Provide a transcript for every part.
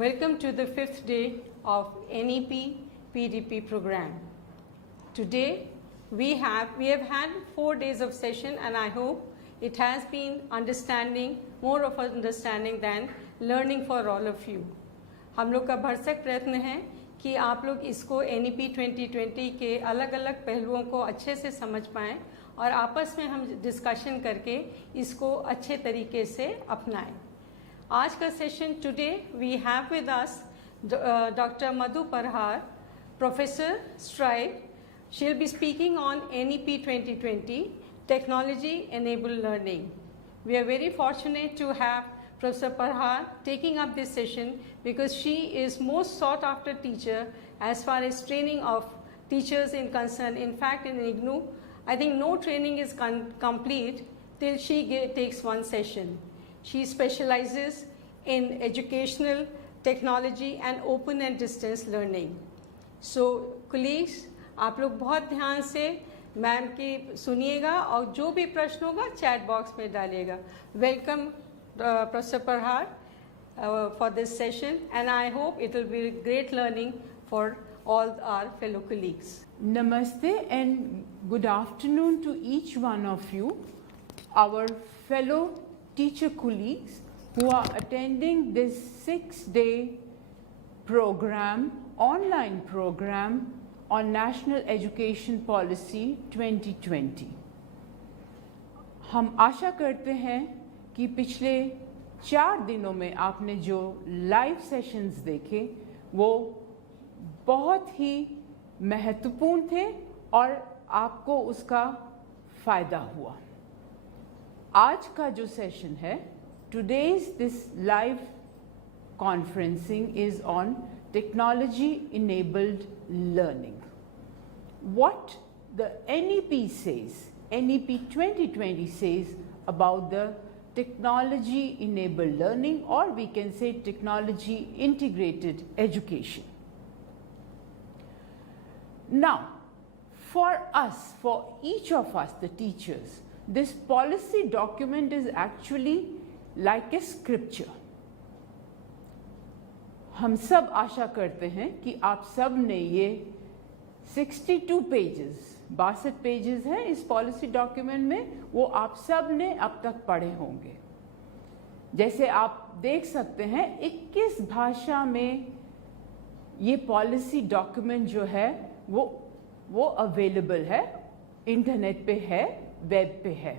Welcome to the 5th day of NEP PDP program. Today we have had 4 days of session, and I hope it has been more of understanding than learning for all of you. हम लोग का भरसक प्रयत्न है कि आप लोग इसको NEP 2020 के अलग अलग पहलुओं को अच्छे से समझ पाएँ और आपस में हम डिस्कशन करके इसको अच्छे तरीके से अपनाएं। आज का session today we have with us doctor Madhu Parhar, professor स्ट्राइब. She will be speaking on NEP 2020 technology enabled learning. We are very fortunate to have Professor Parhar taking up this session because she is most sought after teacher as far as training of teachers is concerned. In fact, in IGNOU, I think no training is complete till she takes one session. She specializes in educational technology and open and distance learning. So, colleagues, आप लोग बहुत ध्यान से ma'am की सुनिएगा और जो भी प्रश्न होगा चैट बॉक्स में डालिएगा. Welcome professor Parhar for this session, and I hope it will be great learning for all our fellow colleagues. Namaste and good afternoon to each one of you, our fellow teacher colleagues who are attending this 6-day program, online program on National Education Policy 2020. हम आशा करते हैं कि पिछले 4 दिनों में आपने जो live sessions देखे वो बहुत ही महत्वपूर्ण थे और आपको उसका फ़ायदा हुआ. आज का जो सेशन है, today's this live conferencing is on technology enabled learning. What the NEP says, NEP 2020 says about the technology enabled learning, or we can say technology integrated education. Now, for us, for each of us, the teachers, this policy document is actually like a scripture. हम सब आशा करते हैं कि आप सब ने ये 62 pages, 62 pages हैं इस पॉलिसी डॉक्यूमेंट में, वो आप सब ने अब तक पढ़े होंगे. जैसे आप देख सकते हैं 21 भाषा में ये पॉलिसी डॉक्यूमेंट जो है वो अवेलेबल है, इंटरनेट पे है, वेब पे है.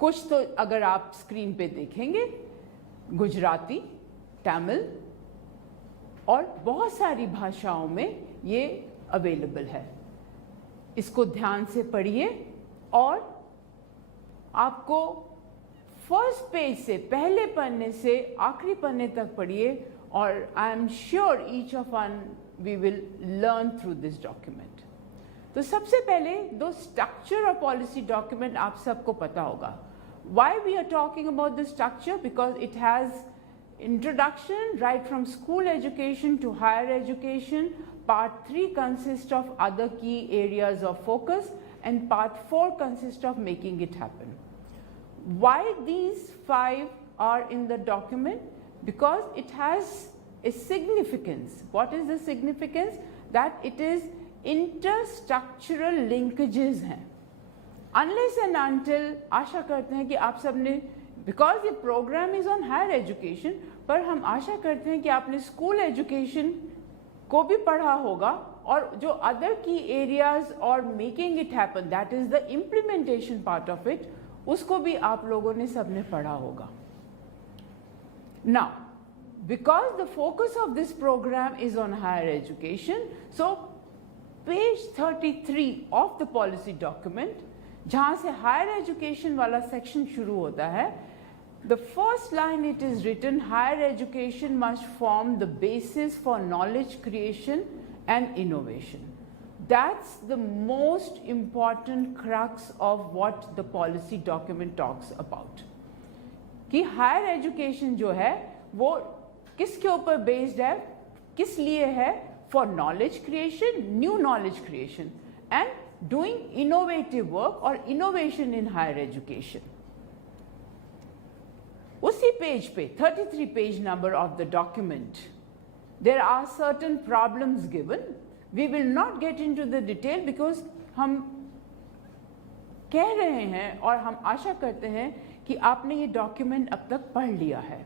कुछ तो अगर आप स्क्रीन पे देखेंगे गुजराती, तमिल और बहुत सारी भाषाओं में ये अवेलेबल है. इसको ध्यान से पढ़िए और आपको फर्स्ट पेज से, पहले पन्ने से आखिरी पन्ने तक पढ़िए और I am sure each of one we will learn through this document. तो सबसे पहले दो स्ट्रक्चर ऑफ पॉलिसी डॉक्यूमेंट आप सबको पता होगा. Why we are talking about the structure? Because it has introduction right from school education to higher education. Part 3 consists of other key areas of focus and part 4 consists of making it happen. Why these 5 are in the document? Because it has a significance. What is the significance? That it is interstructural linkages हैं. Unless and until, आशा करते हैं कि आप सब ने, because ये programme is on higher education, पर हम आशा करते हैं कि आपने स्कूल एजुकेशन को भी पढ़ा होगा और जो अदर की एरियाज और making it happen, that is the implementation part of it, उसको भी आप लोगों ने सबने पढ़ा होगा. Now, because the focus of this program is on higher education, so page 33 of the policy document, जहाँ से हायर एजुकेशन वाला सेक्शन शुरू होता है, the first line it is written, higher education must form the basis for knowledge creation and innovation. That's the most important crux of what the policy document talks about. कि higher education जो है वो किसके ऊपर based है, किस लिए है? For knowledge creation, new knowledge creation and doing innovative work or innovation in higher education. उसी पेज पे 33 page number of the document there are certain problems given. We will not get into the detail because हम कह रहे हैं और हम आशा करते हैं कि आपने ये डॉक्यूमेंट अब तक पढ़ लिया है।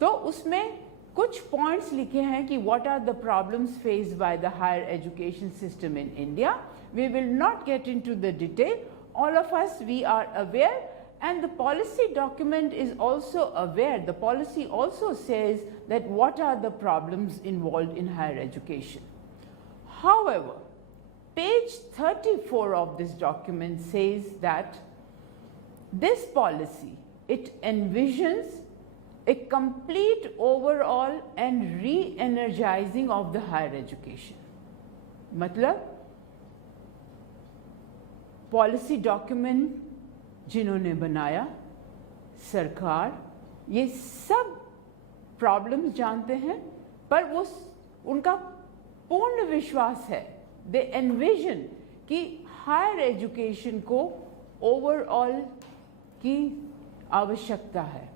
तो उसमें कुछ पॉइंट्स लिखे हैं कि what are the problems faced by the higher education system in India. We will not get into the detail. All of us, we are aware, and the policy document is also aware. The policy also says that what are the problems involved in higher education. However, page 34 of this document says that this policy, it envisions a complete overall and re-energizing of the higher education. मतलब policy document जिन्होंने बनाया, सरकार, ये सब problems जानते हैं, पर वो उनका पूर्ण विश्वास है, दे एनविजन कि हायर एजुकेशन को ओवरऑल की आवश्यकता है,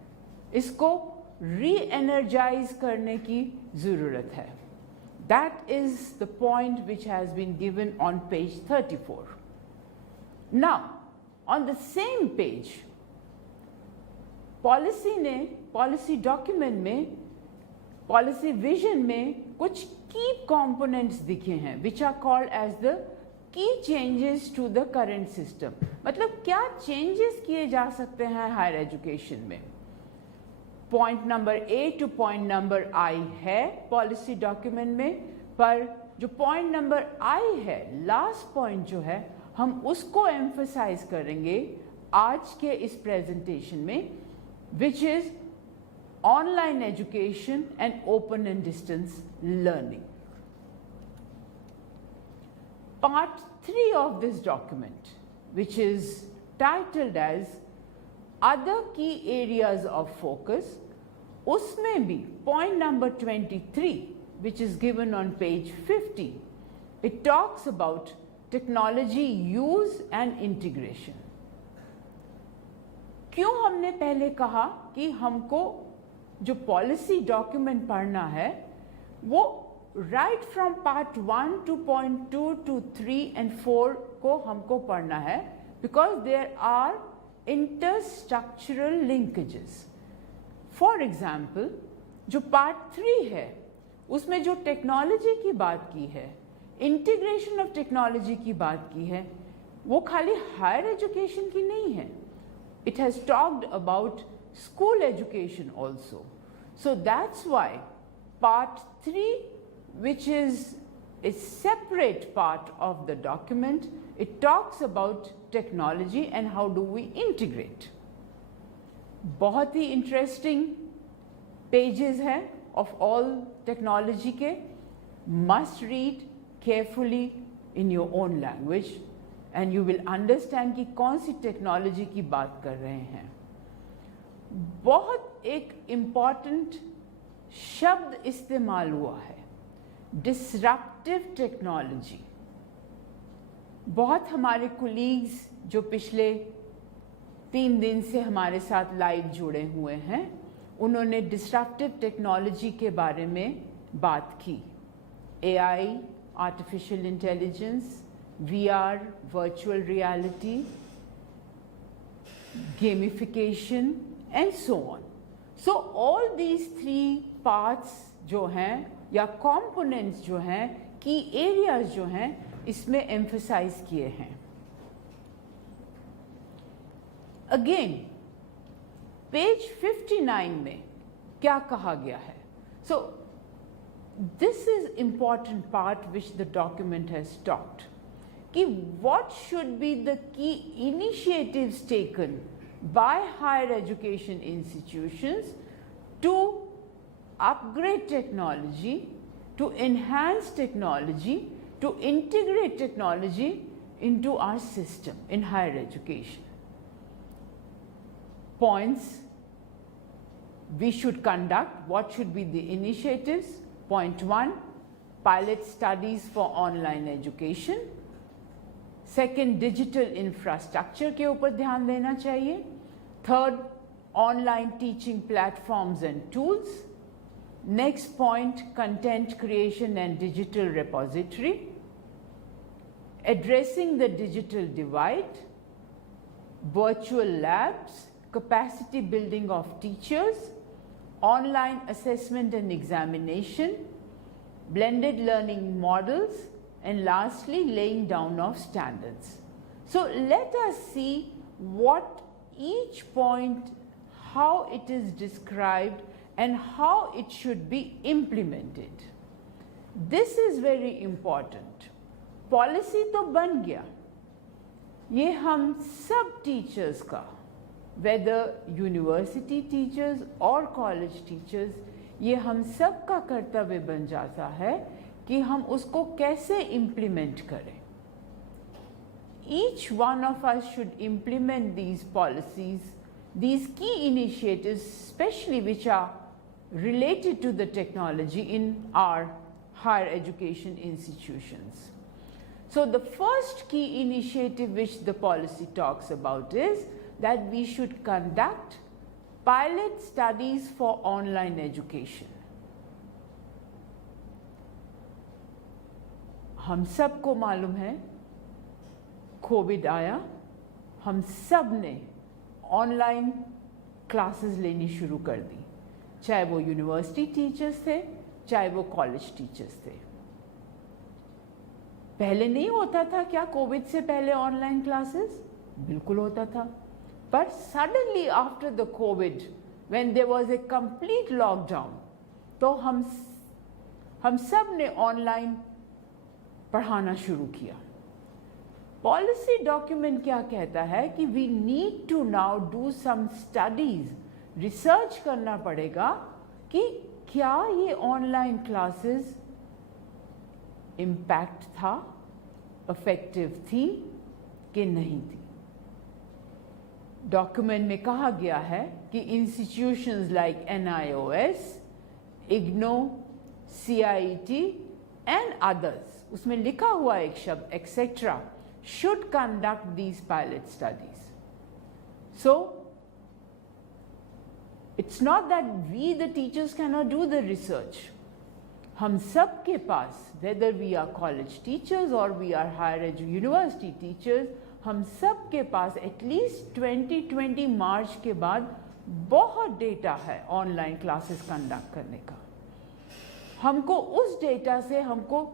इसको री एनर्जाइज करने की ज़रूरत है. That is the point which has been given on page 34. Now, on the same page, policy document में, पॉलिसी विजन में कुछ की कंपोनेंट्स दिखे हैं which are called as the key changes to the current system. मतलब क्या changes किए जा सकते हैं हायर एजुकेशन में. Point number A to point number I है पॉलिसी डॉक्यूमेंट में, पर जो पॉइंट नंबर आई है, लास्ट पॉइंट जो है, हम उसको एम्फसाइज करेंगे आज के इस प्रेजेंटेशन में, which is online education and open and distance learning. Part 3 of this document, which is titled as other key areas of focus, उसमें भी point number 23, which is given on page 50, it talks about technology use and integration. क्यों हमने पहले कहा कि हमको जो policy document पढ़ना है वो right from part 1 to point 2 to 3 and 4 को हमको पढ़ना है, because there are interstructural linkages. For example, जो part 3 है उसमें जो टेक्नोलॉजी की बात की है, इंटीग्रेशन ऑफ टेक्नोलॉजी की बात की है, वो खाली हायर एजुकेशन की नहीं है. It has talked about school education also. So that's why part 3, which is a separate part of the document, it talks about technology and how do we integrate. बहुत ही interesting pages हैं of all technology के, must read carefully in your own language and you will understand कि कौन सी technology की बात कर रहे हैं. बहुत एक important शब्द इस्तेमाल हुआ है, डिसरप्टिव टेक्नोलॉजी. बहुत हमारे कोलीग्स जो पिछले 3 दिन से हमारे साथ लाइव जुड़े हुए हैं, उन्होंने डिसरप्टिव टेक्नोलॉजी के बारे में बात की. AI, artificial intelligence, VR, virtual reality, gamification and so on. So all these 3 parts जो हैं या components जो हैं, key areas जो हैं, इसमें emphasize किए हैं. Again, page 59 में क्या कहा गया है? So this is important part which the document has talked. कि what should be the key initiatives taken by higher education institutions to upgrade technology, to enhance technology, to integrate technology into our system in higher education. Points we should conduct, what should be the initiatives? Point 1, pilot studies for online education. Second, digital infrastructure के ऊपर ध्यान देना चाहिए. Third, online teaching platforms and tools. Next point, content creation and digital repository. Addressing the digital divide, virtual labs, capacity building of teachers, online assessment and examination, blended learning models, and lastly, laying down of standards. So let us see what each point, how it is described and how it should be implemented. This is very important. Policy तो बन गया, ये हम सब teachers का, weather university teachers और college teachers, ये हम सब का कर्तव्य बन जाता है कि हम उसको कैसे इम्प्लीमेंट करें. Each one of us should implement these policies, these key initiatives, especially which are related to the technology in our higher education institutions. So the first key initiative which the policy talks about is that we should conduct pilot studies for online education. हम सबको मालूम है Covid आया, हम सब ने online classes लेनी शुरू कर दी, चाहे वो यूनिवर्सिटी टीचर्स थे, चाहे वो कॉलेज टीचर्स थे. पहले नहीं होता था क्या कोविड से पहले ऑनलाइन क्लासेस? बिल्कुल होता था. पर suddenly after the Covid when there was a complete lockdown, तो हम सब ने ऑनलाइन पढ़ाना शुरू किया. पॉलिसी डॉक्यूमेंट क्या कहता है कि we need to now do some studies, research करना पड़ेगा कि क्या ये ऑनलाइन क्लासेस इम्पैक्ट था, इफेक्टिव थी कि नहीं थी. डॉक्यूमेंट में कहा गया है कि institutions like NIOS, IGNOU, CIET and others, उसमें लिखा हुआ एक शब्द etcetera, should conduct these pilot studies. So it's not that we the teachers cannot do the research. हम सब के पास, whether we are college teachers or we are higher university teachers, हम सब के पास एटलीस्ट 2020 मार्च के बाद बहुत डेटा है ऑनलाइन क्लासेस कंडक्ट करने का. हमको उस डेटा से हमको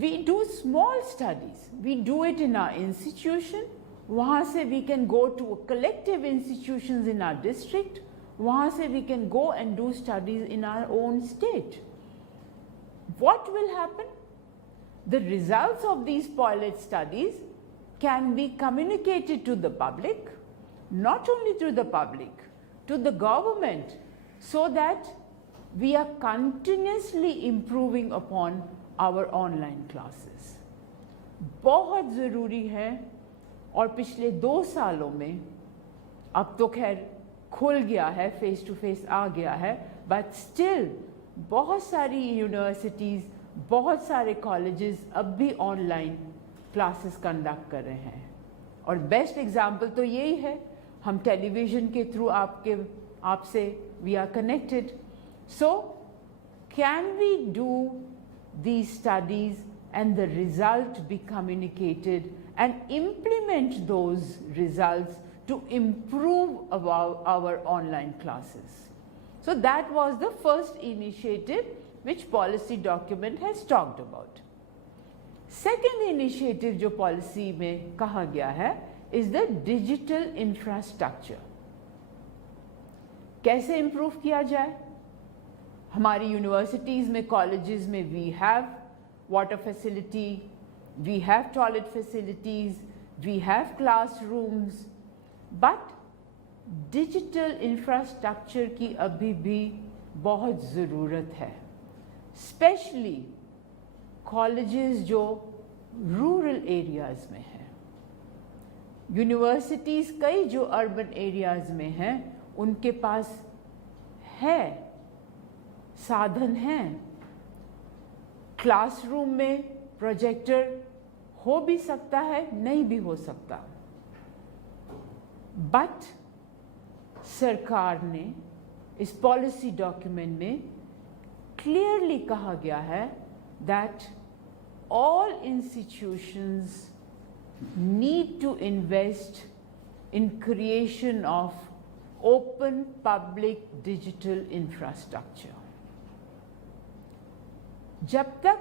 we do small studies, we do it in our institution, वहाँ से we can go to collective institutions in our district, वहाँ से we can go and do studies in our own state. What will happen? The results of these pilot studies can be communicated to the public, not only to the public, to the government, so that we are continuously improving upon our online classes. बहुत ज़रूरी है. और पिछले 2 सालों में, अब तो खैर खुल गया है, फेस टू फेस आ गया है, बट स्टिल बहुत सारी यूनिवर्सिटीज़, बहुत सारे कॉलेजेस अब भी ऑनलाइन क्लासेस कंडक्ट कर रहे हैं. और बेस्ट एग्जाम्पल तो यही है, हम टेलीविज़न के थ्रू आपसे we are connected. So can we do these studies and the result be communicated and implement those results to improve our online classes. So that was the first initiative which policy document has talked about. Second initiative जो policy में कहा गया है is the digital infrastructure. कैसे improve किया जाए? हमारी universities में, कॉलेजेस में we have water facility, we have toilet facilities, we have classrooms, but digital infrastructure की अभी भी बहुत ज़रूरत है. स्पेशली कॉलेजेस जो रूरल एरियाज़ में हैं, यूनिवर्सिटीज़ कई जो अर्बन एरियाज़ में हैं, उनके पास है साधन हैं. क्लासरूम में प्रोजेक्टर हो भी सकता है, नहीं भी हो सकता, बट सरकार ने इस पॉलिसी डॉक्यूमेंट में क्लियरली कहा गया है that all institutions need to invest in creation of open public digital infrastructure. जब तक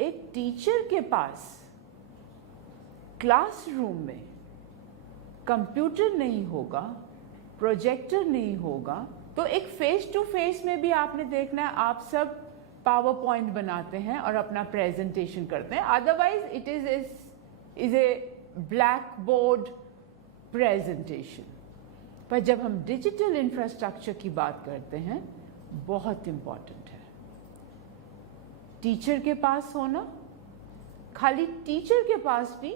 एक टीचर के पास क्लासरूम में कंप्यूटर नहीं होगा, प्रोजेक्टर नहीं होगा, तो एक फेस टू फेस में भी आपने देखना है आप सब पावर पॉइंट बनाते हैं और अपना प्रेजेंटेशन करते हैं, otherwise it is a black board presentation. पर जब हम डिजिटल इंफ्रास्ट्रक्चर की बात करते हैं, बहुत इंपॉर्टेंट है टीचर के पास होना, खाली टीचर के पास नहीं,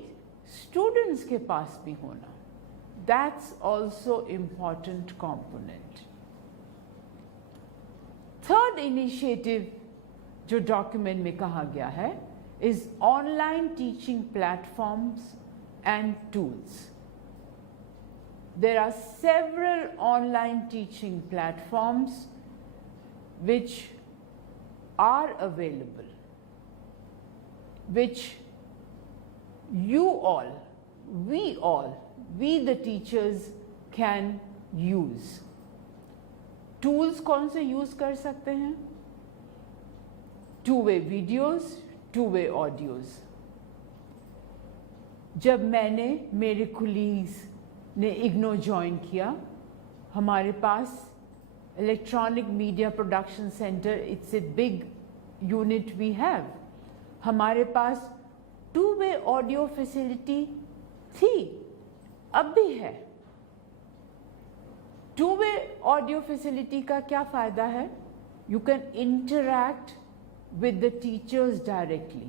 स्टूडेंट्स के पास भी होना, that's also important component. Third initiative जो डॉक्यूमेंट में कहा गया है is online teaching platforms and tools. There are several online teaching platforms which are available, which we the teachers can use. Tools कौन से use कर सकते हैं? Two-way videos, two-way audios. जब मैंने मेरे colleagues ने इग्नो ज्वाइन किया, हमारे पास electronic media production centre, it's a big unit we have, हमारे पास टू-वे ऑडियो फैसिलिटी थी, अब भी है। टू-वे ऑडियो फैसिलिटी का क्या फ़ायदा है? You can interact with the teachers directly.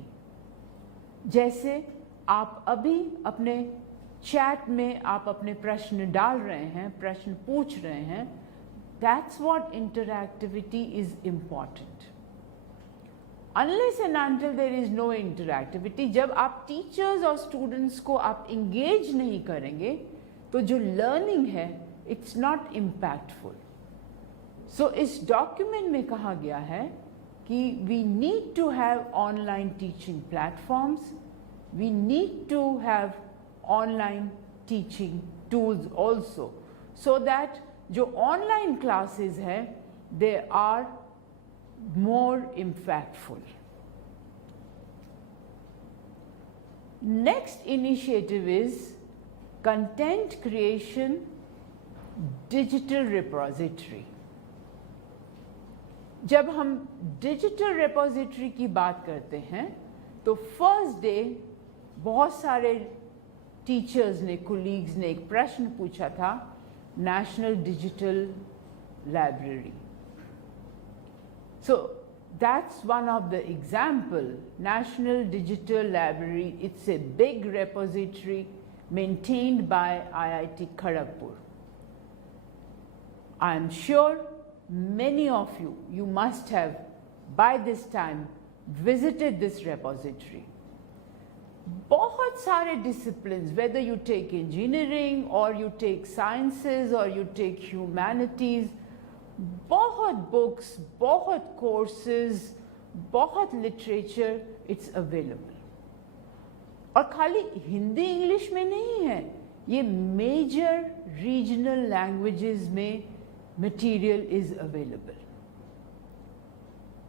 जैसे आप अभी अपने चैट में आप अपने प्रश्न डाल रहे हैं, प्रश्न पूछ रहे हैं, that's what interactivity is important. Unless and until there is no interactivity, जब आप टीचर्स और स्टूडेंट्स को आप इंगेज नहीं करेंगे तो जो लर्निंग है इट्स नॉट इम्पैक्टफुल। सो इस डॉक्यूमेंट में कहा गया है कि we need to have online teaching platforms, we need to have online teaching tools also, so that जो online classes है they are more impactful. Next initiative is content creation digital repository. जब हम digital repository की बात करते हैं तो first day बहुत सारे टीचर्स ने, कोलीग्स ने एक प्रश्न पूछा था, national digital library. So that's one of the example, national digital library, it's a big repository maintained by IIT Kharagpur. I am sure many of you must have by this time visited this repository. बहुत सारे disciplines, whether you take engineering or you take sciences or you take humanities, बहुत books, बहुत courses, बहुत literature, it's available. और खाली Hindi English में नहीं है, ये major regional languages में material is available.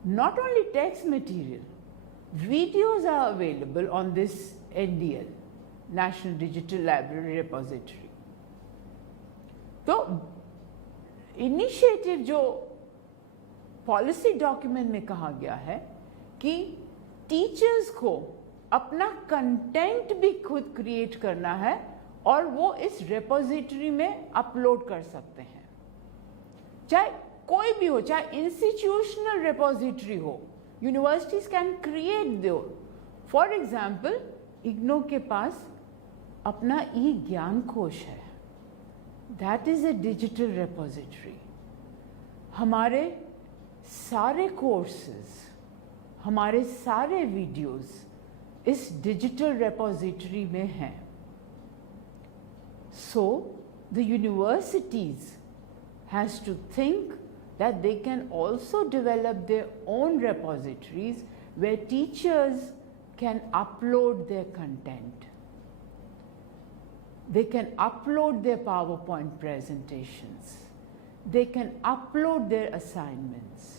Not only text material, videos are available on this NDL, National Digital Library Repository. तो इनिशिएटिव जो पॉलिसी डॉक्यूमेंट में कहा गया है कि टीचर्स को अपना कंटेंट भी खुद क्रिएट करना है और वो इस रेपोजिटरी में अपलोड कर सकते हैं, चाहे कोई भी हो, चाहे इंस्टीट्यूशनल रेपोजिटरी हो, universities can create their. For example IGNOU के पास अपना ई ज्ञान कोश है, that is a digital repository. हमारे सारे कोर्सेज, हमारे सारे वीडियोस इस डिजिटल रेपोजिटरी में हैं। So the universities has to think that they can also develop their own repositories where teachers can upload their content. They can upload their PowerPoint presentations. They can upload their assignments.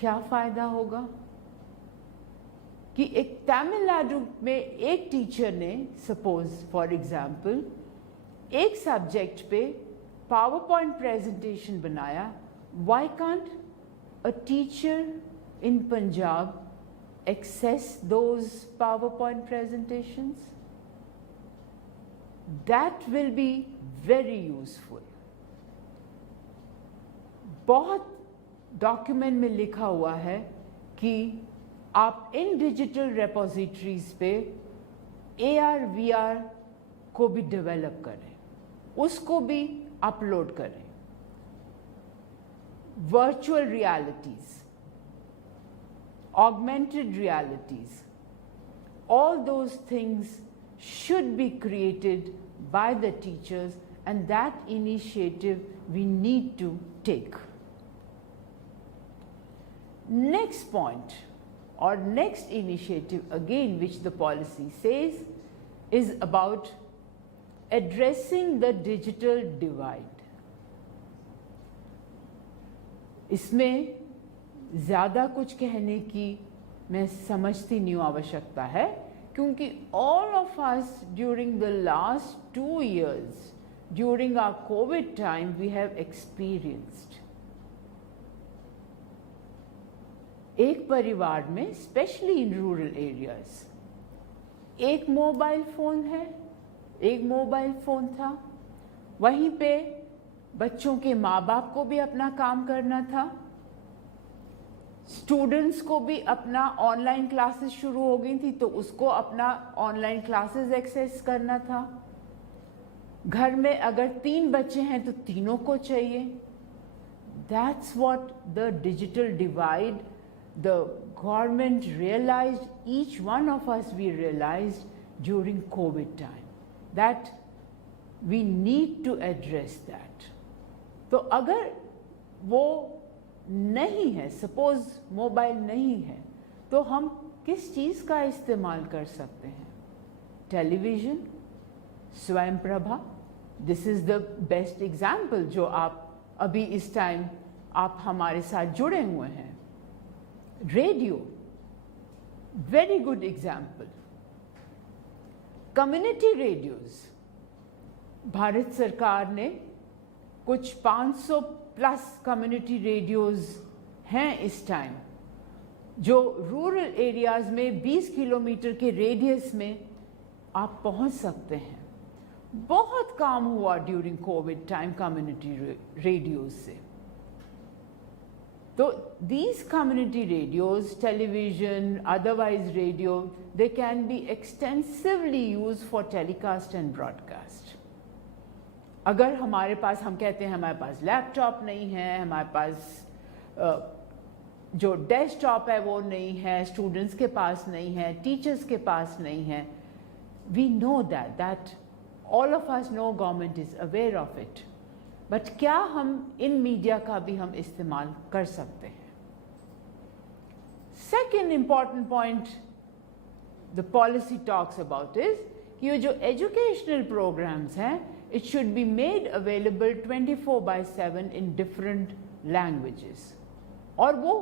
क्या फ़ायदा होगा कि एक तमिलनाडु में एक teacher ने suppose for example एक subject पे पावरपॉइंट प्रेजेंटेशन बनाया. Why can't a teacher in Punjab access those PowerPoint presentations? That will be very useful. बहुत डॉक्यूमेंट में लिखा हुआ है कि आप इन डिजिटल रेपोजिटरीज पे AR VR को भी डेवलप करें, उसको भी अपलोड करें. Virtual realities, augmented realities, all those things should be created by the teachers, and that initiative we need to take. Next point or next initiative again which the policy says is about addressing the digital divide. इसमें ज़्यादा कुछ कहने की मैं समझती नहीं हूँ आवश्यकता है, क्योंकि all of us during the last 2 years during our COVID time we have experienced एक परिवार में especially in rural areas एक मोबाइल फ़ोन है, एक मोबाइल फ़ोन था, वहीं पे बच्चों के माँ बाप को भी अपना काम करना था, स्टूडेंट्स को भी अपना ऑनलाइन क्लासेस शुरू हो गई थी तो उसको अपना ऑनलाइन क्लासेस एक्सेस करना था. घर में अगर 3 बच्चे हैं तो तीनों को चाहिए. That's what the digital divide the government realized, each one of us we realized during COVID time, that we need to address that. तो अगर वो नहीं है, सपोज मोबाइल नहीं है, तो हम किस चीज़ का इस्तेमाल कर सकते हैं? टेलीविज़न, स्वयं Prabha, this is the best example जो आप अभी इस टाइम आप हमारे साथ जुड़े हुए हैं. Radio, very good example. Community radios, Bharat सरकार ने कुछ 500 प्लस कम्युनिटी रेडियोज़ हैं इस टाइम जो रूरल एरियाज़ में 20 किलोमीटर के रेडियस में आप पहुंच सकते हैं. बहुत काम हुआ during Covid time community radios से. तो these community radios, television, otherwise radio, they can be extensively used for telecast and broadcast. अगर हमारे पास, हम कहते हैं हमारे पास लैपटॉप नहीं है, हमारे पास जो डेस्कटॉप है वो नहीं है, स्टूडेंट्स के पास नहीं है, टीचर्स के पास नहीं है, we know that all of us know government is aware of it. But क्या हम इन मीडिया का भी हम इस्तेमाल कर सकते हैं? Second important point the policy talks about is कि ये जो एजुकेशनल प्रोग्राम्स हैं it should be made available 24/7 in different languages, और वो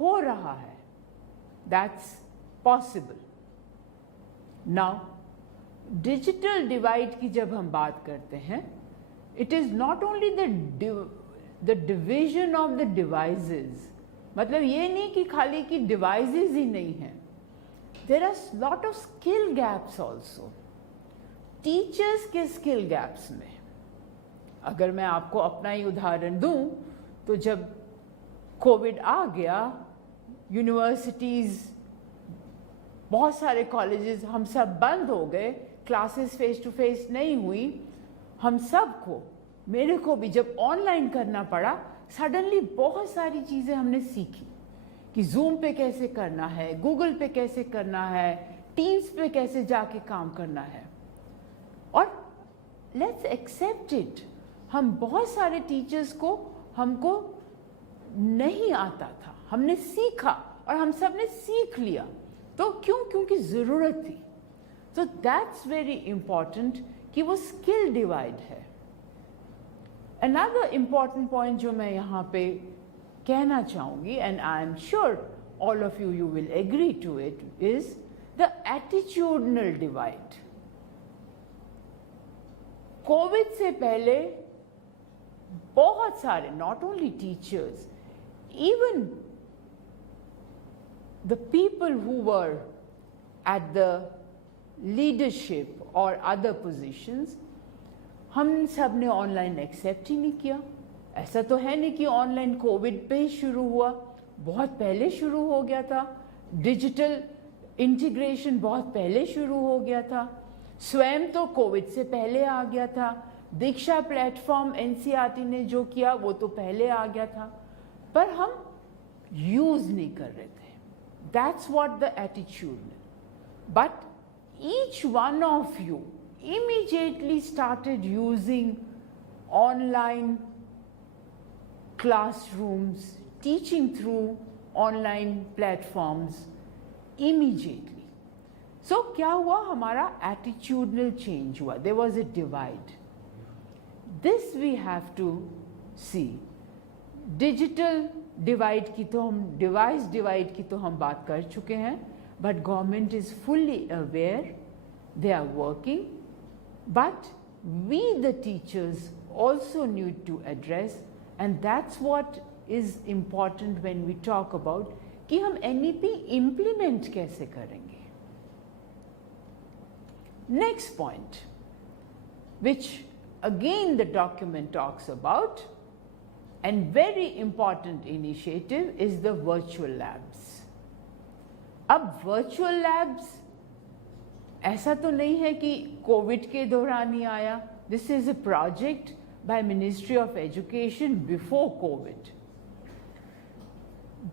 हो रहा है. That's possible. Now digital divide की जब हम बात करते हैं, it is not only the division of the devices, मतलब ये नहीं कि खाली की devices ही नहीं हैं. There are lot of skill gaps also. Teachers के skill gaps में, अगर मैं आपको अपना ही उदाहरण दूं, तो जब कोविड आ गया, यूनिवर्सिटीज़, बहुत सारे कॉलेजेस हम सब बंद हो गए, क्लासेस फेस टू फेस नहीं हुई. हम सबको, मेरे को भी जब ऑनलाइन करना पड़ा, सडनली बहुत सारी चीज़ें हमने सीखी कि जूम पे कैसे करना है, गूगल पे कैसे करना है, टीम्स पे कैसे जाके काम करना है. और लेट्स एक्सेप्ट इट, हम बहुत सारे टीचर्स को हमको नहीं आता था, हमने सीखा और हम सब ने सीख लिया। तो क्यों? क्योंकि ज़रूरत थी। तो दैट्स वेरी इंपॉर्टेंट कि वो स्किल डिवाइड है। अनदर इम्पॉर्टेंट पॉइंट जो मैं यहाँ पे कहना चाहूँगी, and I am sure all of you will agree to it, is the attitudinal divide. Covid से पहले बहुत सारे, not only teachers, even the people who were at the leadership or other positions, हम सब ने ऑनलाइन एक्सेप्ट ही नहीं किया। ऐसा तो है नहीं कि ऑनलाइन कोविड पे ही शुरू हुआ, बहुत पहले शुरू हो गया था। डिजिटल इंटीग्रेशन बहुत पहले शुरू हो गया था। स्वयं तो कोविड से पहले आ गया था। दीक्षा प्लेटफॉर्म एनसीईआरटी ने जो किया वो तो पहले आ गया था, पर हम यूज नहीं कर रहे थे। That's what the attitude. But each one of you immediately started using online classrooms, teaching through online platforms immediately. So क्या हुआ? हमारा attitudinal change हुआ. There was a divide. This we have to see. Digital divide की तो हम, device divide की तो हम बात कर चुके हैं, but government is fully aware, they are working, but we the teachers also need to address, and that's what is important when we talk about कि हम NEP implement कैसे करेंगे. Next point, which again the document talks about, and very important initiative, is the virtual labs. अब virtual labs ऐसा तो नहीं है कि कोविड के दौरान ही आया. This is a project by ministry of education before Covid.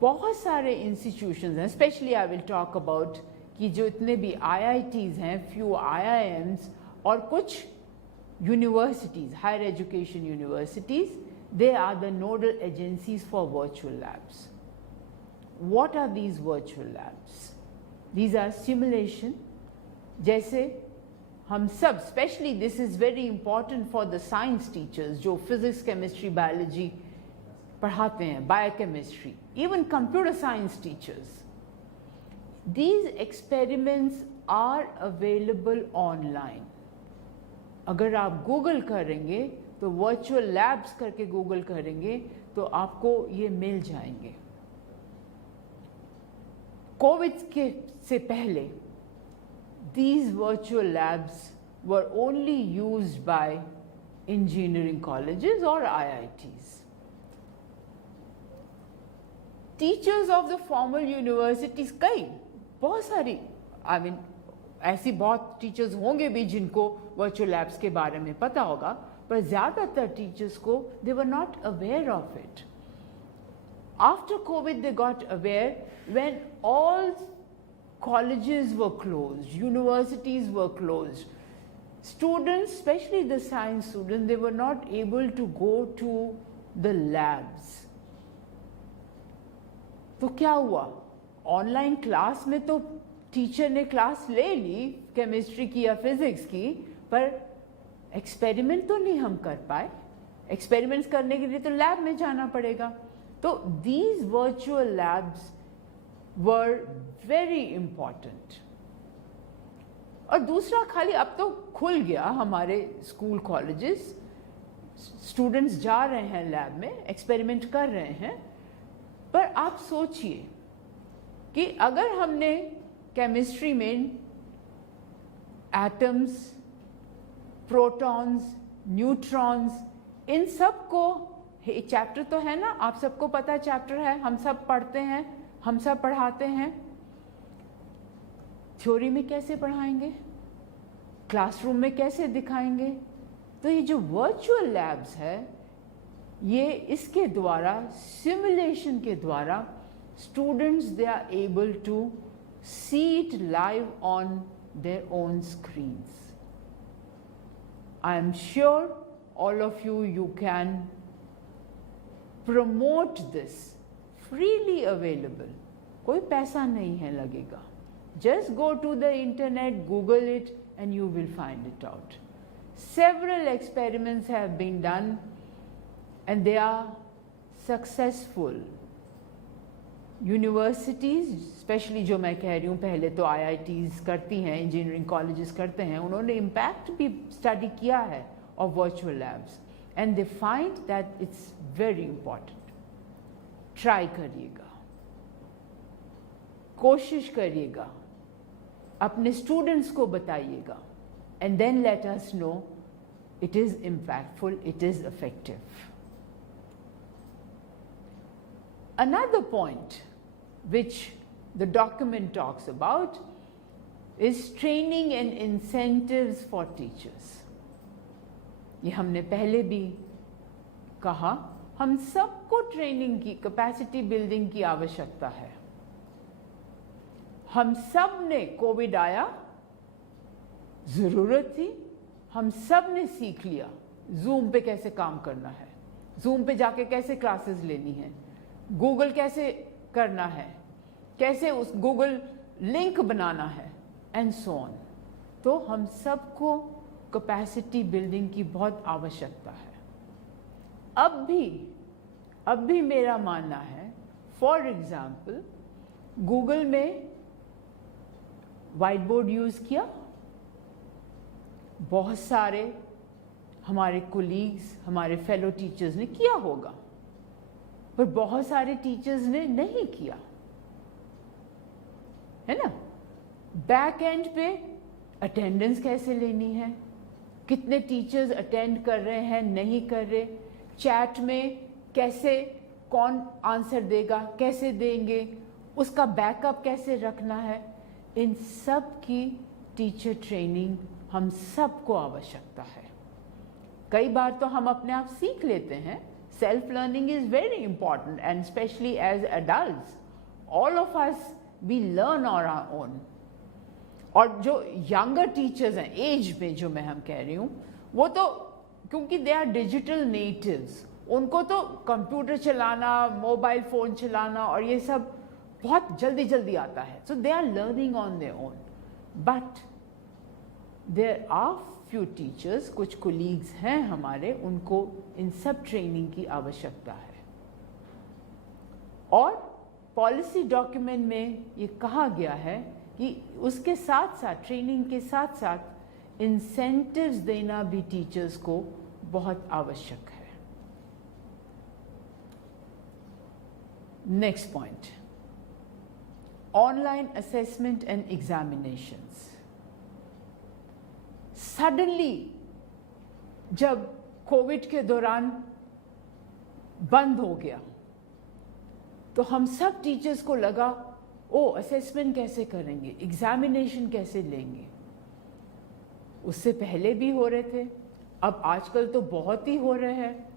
बहुत सारे इंस्टीट्यूशंस हैं, specially I will talk about कि जो इतने भी IITs हैं, फ्यू IIMs और कुछ universities, higher education universities, they are the nodal agencies for virtual labs. What are these virtual labs? These are simulation. जैसे हम सब, specially this is very important for the science teachers जो physics, chemistry, biology पढ़ाते हैं, biochemistry, even computer science teachers. These experiments are available online. अगर आप Google करेंगे तो वर्चुअल लैब्स करके गूगल करेंगे तो आपको ये मिल जाएंगे. कोविड के से पहले these virtual labs were only used by engineering colleges or IITs. Teachers of the formal universities, कई बहुत सारी, I mean, ऐसी बहुत टीचर्स होंगे भी जिनको virtual labs के बारे में पता होगा, पर ज़्यादातर टीचर्स को they were not aware of it. After COVID they got aware when all colleges were closed, universities were closed. Students, especially the science students, they were not able to go to the labs. तो क्या हुआ? Online class में तो teacher ने class ले ली chemistry की या physics की, पर एक्सपेरिमेंट तो नहीं हम कर पाए. एक्सपेरिमेंट्स करने के लिए तो लैब में जाना पड़ेगा. तो these virtual labs were very important. और दूसरा, खाली अब तो खुल गया हमारे स्कूल कॉलेजेस, स्टूडेंट्स जा रहे हैं लैब में, एक्सपेरिमेंट कर रहे हैं. पर आप सोचिए कि अगर हमने केमिस्ट्री में एटम्स, प्रोटॉन्स, न्यूट्रॉन्स, इन सब को, चैप्टर तो है ना, आप सबको पता चैप्टर है, हम सब पढ़ते हैं, हम सब पढ़ाते हैं. थ्योरी में कैसे पढ़ाएंगे? क्लासरूम में कैसे दिखाएंगे? तो ये जो वर्चुअल लैब्स है, ये इसके द्वारा, सिमुलेशन के द्वारा, students they are able to see it live on their own screens. I am sure all of you can promote this freely available. कोई पैसा नहीं है लगेगा. Just go to the internet, Google it, and you will find it out. Several experiments have been done and they are successful. Universities, especially जो मैं कह रही हूँ, पहले तो IITs करती हैं, engineering colleges करते हैं, उन्होंने impact भी study किया है of virtual labs and they find that it's very important. Try करिएगा, कोशिश करिएगा, अपने students को बताइएगा and then let us know it is impactful, it is effective. Another point which the document talks about is training and incentives for teachers. ये हमने पहले भी कहा, हम सबको ट्रेनिंग की, कैपेसिटी बिल्डिंग की आवश्यकता है. हम सब ने, कोविड आया, जरूरत थी, हम सब ने सीख लिया जूम पे कैसे काम करना है, जूम पे जाके कैसे क्लासेस लेनी है, गूगल कैसे करना है, कैसे उस गूगल लिंक बनाना है एंड सो ऑन. तो हम सबको कैपेसिटी बिल्डिंग की बहुत आवश्यकता है. अब भी मेरा मानना है, फॉर एग्जाम्पल गूगल में व्हाइट बोर्ड यूज किया, बहुत सारे हमारे कोलीग्स, हमारे फेलो टीचर्स ने किया होगा, पर बहुत सारे टीचर्स ने नहीं किया, है ना. बैक एंड पे अटेंडेंस कैसे लेनी है, कितने टीचर्स अटेंड कर रहे हैं, नहीं कर रहे, चैट में कैसे कौन आंसर देगा, कैसे देंगे, उसका बैकअप कैसे रखना है, इन सब की टीचर ट्रेनिंग हम सबको आवश्यकता है. कई बार तो हम अपने आप सीख लेते हैं. Self learning is very important and specially as adults all of us we learn on our own. और जो यंगर टीचर्स हैं, एज में जो मैं हम कह रही हूँ, वो तो क्योंकि दे आर डिजिटल नेटिव्स, उनको तो कंप्यूटर चलाना, मोबाइल फ़ोन चलाना और ये सब बहुत जल्दी जल्दी आता है. So they are learning on their own. But there are few teachers, कुछ कोलीग्स हैं हमारे, उनको इन सब ट्रेनिंग की आवश्यकता है. और पॉलिसी डॉक्यूमेंट में ये कहा गया है कि उसके साथ साथ, ट्रेनिंग के साथ साथ इंसेंटिव्स देना भी टीचर्स को बहुत आवश्यक है. Next point, online assessment and examinations. Suddenly जब कोविड के दौरान बंद हो गया तो हम सब टीचर्स को लगा, ओ असेसमेंट कैसे करेंगे, एग्जामिनेशन कैसे लेंगे. उससे पहले भी हो रहे थे, अब आजकल तो बहुत ही हो रहे हैं.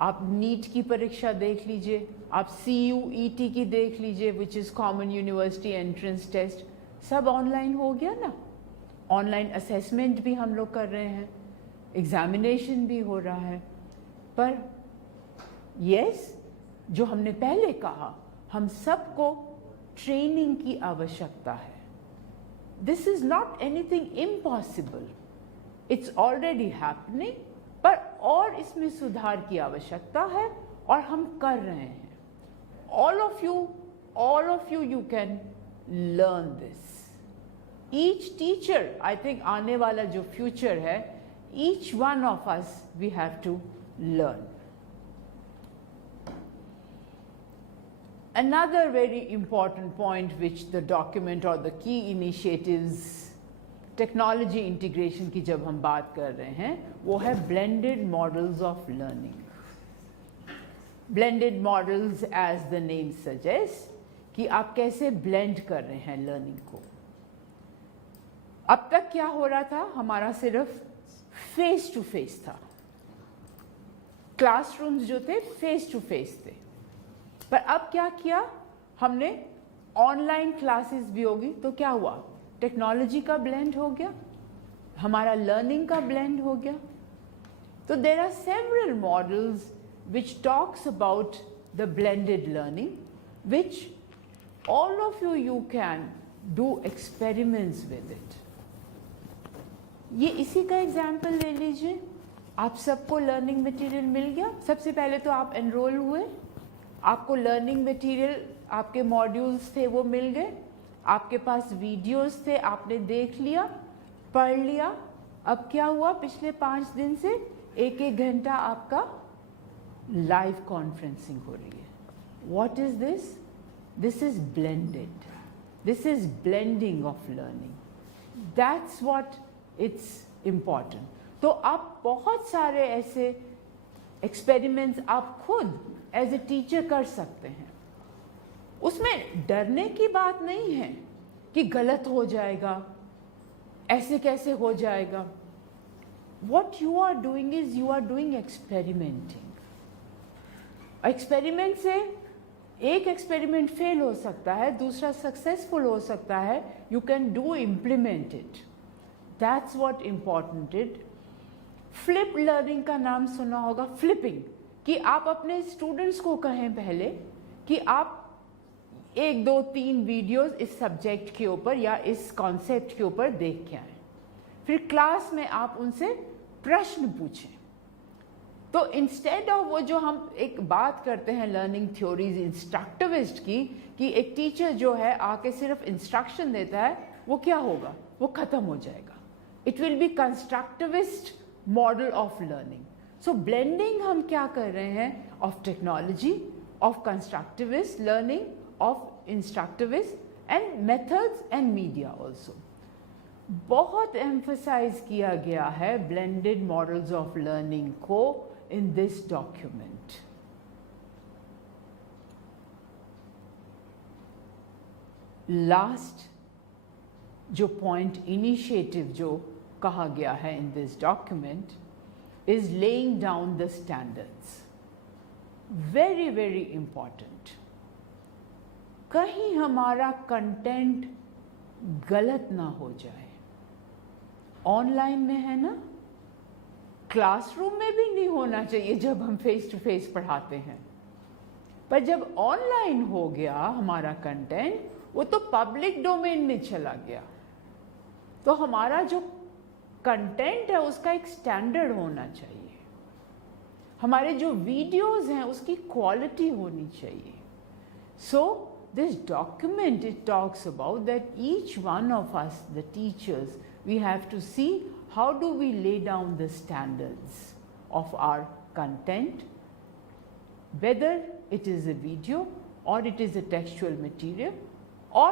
आप नीट की परीक्षा देख लीजिए, आप CUET की देख लीजिए, which is common university entrance test, सब ऑनलाइन हो गया ना. ऑनलाइन असेसमेंट भी हम लोग कर रहे हैं, एग्जामिनेशन भी हो रहा है. पर यस, जो हमने पहले कहा, हम सबको ट्रेनिंग की आवश्यकता है. This is not anything impossible, it's already happening, पर और इसमें सुधार की आवश्यकता है और हम कर रहे हैं. All of you you can learn this. Each teacher, I think आने वाला जो फ्यूचर है, each one of us we have to learn. Another very important point which the document or the key initiatives, technology integration की जब हम बात कर रहे हैं, वो है blended models of learning. Blended models, as the name suggests, कि आप कैसे blend कर रहे हैं learning को. अब तक क्या हो रहा था, हमारा सिर्फ face to face था. Classrooms जो थे face to face थे. पर अब क्या किया हमने, ऑनलाइन क्लासेस भी होगी, तो क्या हुआ, टेक्नोलॉजी का ब्लेंड हो गया, हमारा लर्निंग का ब्लेंड हो गया. तो there are several models which talks about the blended learning, which all of you can do experiments with it. ये इसी का एग्जाम्पल ले लीजिए. आप सबको लर्निंग मटेरियल मिल गया. सबसे पहले तो आप एनरोल हुए, आपको लर्निंग मटेरियल, आपके मॉड्यूल्स थे वो मिल गए, आपके पास वीडियोस थे, आपने देख लिया, पढ़ लिया. अब क्या हुआ? पिछले 5 दिन से 1-1 घंटा आपका लाइव कॉन्फ्रेंसिंग हो रही है. What is this? This is blended. This is blending of learning. That's what it's important. तो आप बहुत सारे ऐसे एक्सपेरिमेंट्स आप खुद एज ए टीचर कर सकते हैं. उसमें डरने की बात नहीं है कि गलत हो जाएगा, ऐसे कैसे हो जाएगा. What you are doing is you are doing experimenting. Experiment से एक एक्सपेरिमेंट फेल हो सकता है, दूसरा सक्सेसफुल हो सकता है. You can do implement it. That's what important it. Flip learning का नाम सुना होगा, फ्लिपिंग, कि आप अपने स्टूडेंट्स को कहें पहले कि आप 1, 2, 3 वीडियोस इस सब्जेक्ट के ऊपर या इस कॉन्सेप्ट के ऊपर देख के आए. फिर क्लास में आप उनसे प्रश्न पूछें. तो इंस्टेड ऑफ वो जो हम एक बात करते हैं लर्निंग थ्योरीज इंस्ट्रक्टिविस्ट की, कि एक टीचर जो है आके सिर्फ इंस्ट्रक्शन देता है, वो क्या होगा? वो खत्म हो जाएगा. It will be constructivist model of learning. So blending हम क्या कर रहे हैं? Of technology, of constructivist learning, of instructivist and methods and media also. बहुत एम्फसाइज किया गया है ब्लेंडेड मॉडल्स ऑफ लर्निंग को इन दिस डॉक्यूमेंट. लास्ट जो पॉइंट, इनिशिएटिव जो कहा गया है in this document is laying down the standards. Very very important. कहीं हमारा कंटेंट गलत ना हो जाए. ऑनलाइन में है ना, क्लासरूम में भी नहीं होना चाहिए जब हम फेस टू फेस पढ़ाते हैं. पर जब ऑनलाइन हो गया हमारा कंटेंट, वो तो पब्लिक डोमेन में चला गया. तो हमारा जो कंटेंट है उसका एक स्टैंडर्ड होना चाहिए. हमारे जो वीडियोस हैं उसकी क्वालिटी होनी चाहिए. सो this document, it talks about that each one of us, the teachers, we have to see how do we lay down the standards of our content, whether it is a video or it is a textual material or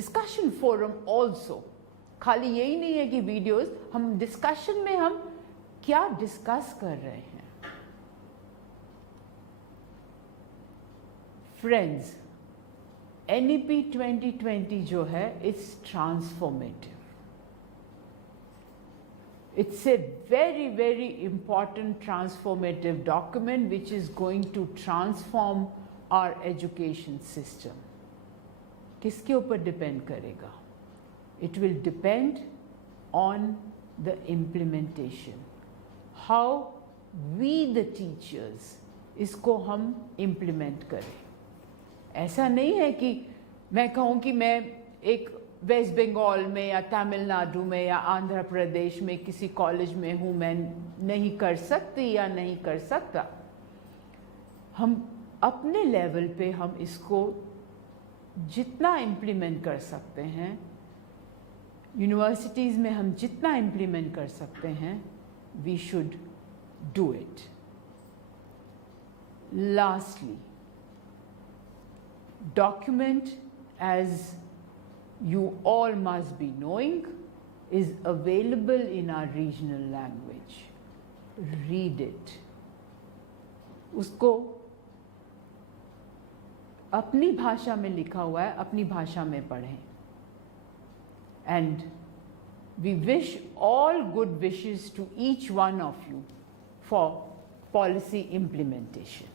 discussion forum also. खाली यही नहीं है कि videos, हम discussion में हम क्या discuss कर रहे हैं. फ्रेंड्स, NEP 2020 जो है, it's transformative. It's a very, very important transformative document which is going to transform our education system. किसके ऊपर डिपेंड करेगा? It will depend on the implementation. How we the teachers इसको हम implement करें. ऐसा नहीं है कि मैं कहूँ कि मैं एक वेस्ट बंगाल में या तमिलनाडु में या आंध्र प्रदेश में किसी कॉलेज में हूँ, मैं नहीं कर सकती या नहीं कर सकता. हम अपने लेवल पे हम इसको जितना इम्प्लीमेंट कर सकते हैं, यूनिवर्सिटीज़ में हम जितना इम्प्लीमेंट कर सकते हैं, we should do it. Lastly, document, as you all must be knowing, is available in our regional language. Read it. उसको अपनी भाषा में लिखा हुआ है, अपनी भाषा में पढ़ें. And we wish all good wishes to each one of you for policy implementation.